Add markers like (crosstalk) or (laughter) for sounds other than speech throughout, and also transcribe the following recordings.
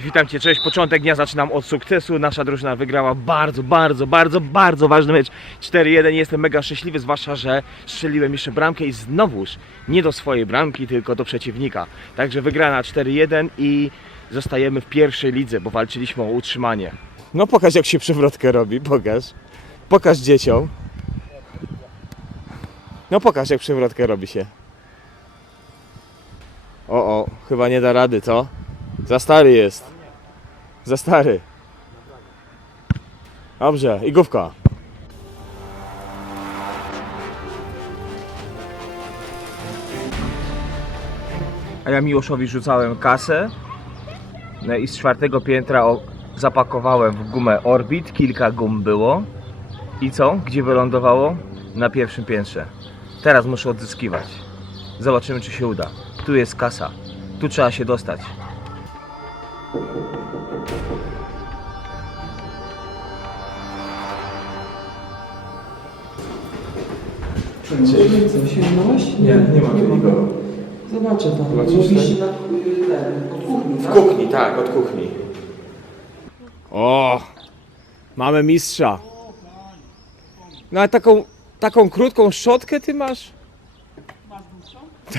Witam Cię, cześć. Początek dnia zaczynam od sukcesu. Nasza drużyna wygrała bardzo, bardzo, bardzo, bardzo ważny mecz 4-1. Jestem mega szczęśliwy, zwłaszcza, że strzeliłem jeszcze bramkę i znowuż nie do swojej bramki, tylko do przeciwnika. Także wygrana 4-1 i zostajemy w pierwszej lidze, bo walczyliśmy o utrzymanie. No pokaż jak się przewrotkę robi, pokaż. Pokaż dzieciom. No pokaż jak przewrotkę robi się. O, o, chyba nie da rady, co? Za stary jest. Za stary. Dobrze, i główka. A ja Miłoszowi rzucałem kasę no i z czwartego piętra zapakowałem w gumę Orbit, kilka gum było. I co? Gdzie wylądowało? Na pierwszym piętrze. Teraz muszę odzyskiwać. Zobaczymy czy się uda. Tu jest kasa. Tu trzeba się dostać. Sięgnąłeś? Nie, nie ma tu nikogo. Zobaczę tam. Zobaczysz, Mówisz tak? na ten, od kuchni, W tak? kuchni, tak, od kuchni. O, mamy mistrza. No ale taką, taką krótką szczotkę ty masz?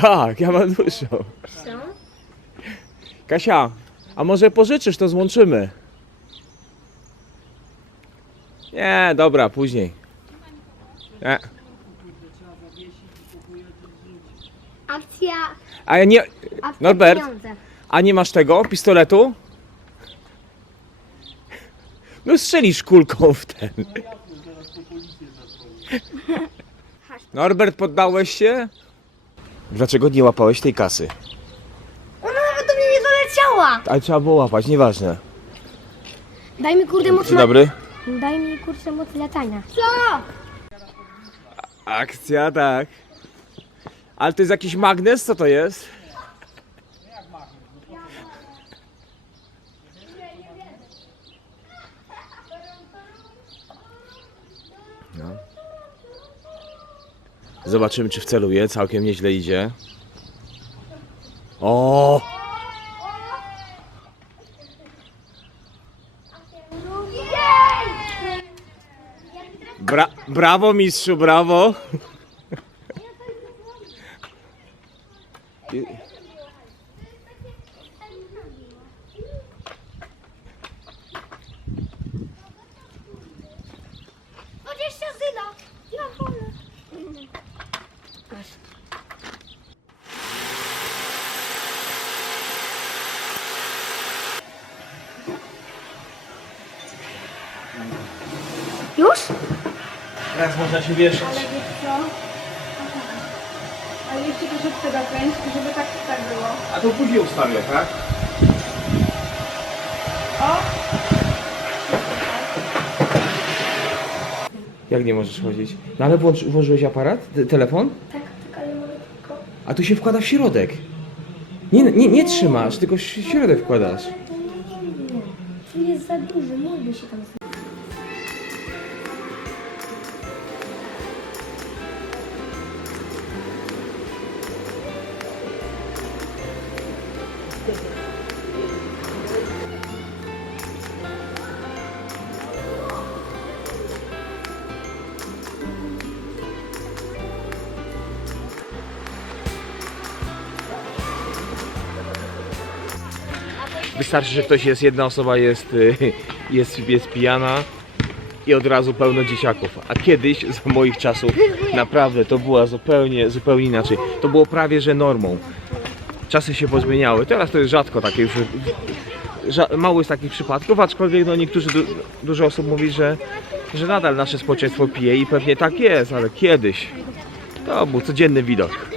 Tak, ja mam dłuższą. Kasia, a może pożyczysz, to złączymy. Nie, dobra, później. Nie. Akcja, A ja nie, akcja Norbert? pieniądze. a nie masz tego pistoletu? No strzelisz kulką w ten. (laughs) Norbert, poddałeś się? Dlaczego nie łapałeś tej kasy? Doleciała! Ale trzeba było łapać, nieważne. Daj mi kurde moc Dzień dobry. Daj mi kurczę moc latania. Co? Akcja, tak. Ale to jest jakiś magnes? Co to jest? No. Zobaczymy, czy wceluje. Całkiem nieźle idzie. O! Bra brawo, mistrzu, brawo! Już? Teraz można się wieszać. Ale wiesz co? Ale jeszcze troszeczkę dokręć, żeby tak, tak było. A to później ustawię, tak? O! Jak nie możesz chodzić? No ale włącz, włożyłeś aparat? Te- telefon? Tak, tak, ale mogę tylko. A tu się wkłada w środek. Nie, nie, nie trzymasz, tylko w środek wkładasz. Tu jest za duży, mógłby się tam Wystarczy, że ktoś jest, jedna osoba jest, y, jest, jest pijana i od razu pełno dzieciaków. A kiedyś, za moich czasów, naprawdę to była zupełnie, zupełnie inaczej. To było prawie, że normą. Czasy się pozmieniały. Teraz to jest rzadko takie już. Mało jest takich przypadków, aczkolwiek no niektórzy, du- dużo osób mówi, że, że nadal nasze społeczeństwo pije i pewnie tak jest, ale kiedyś to był codzienny widok.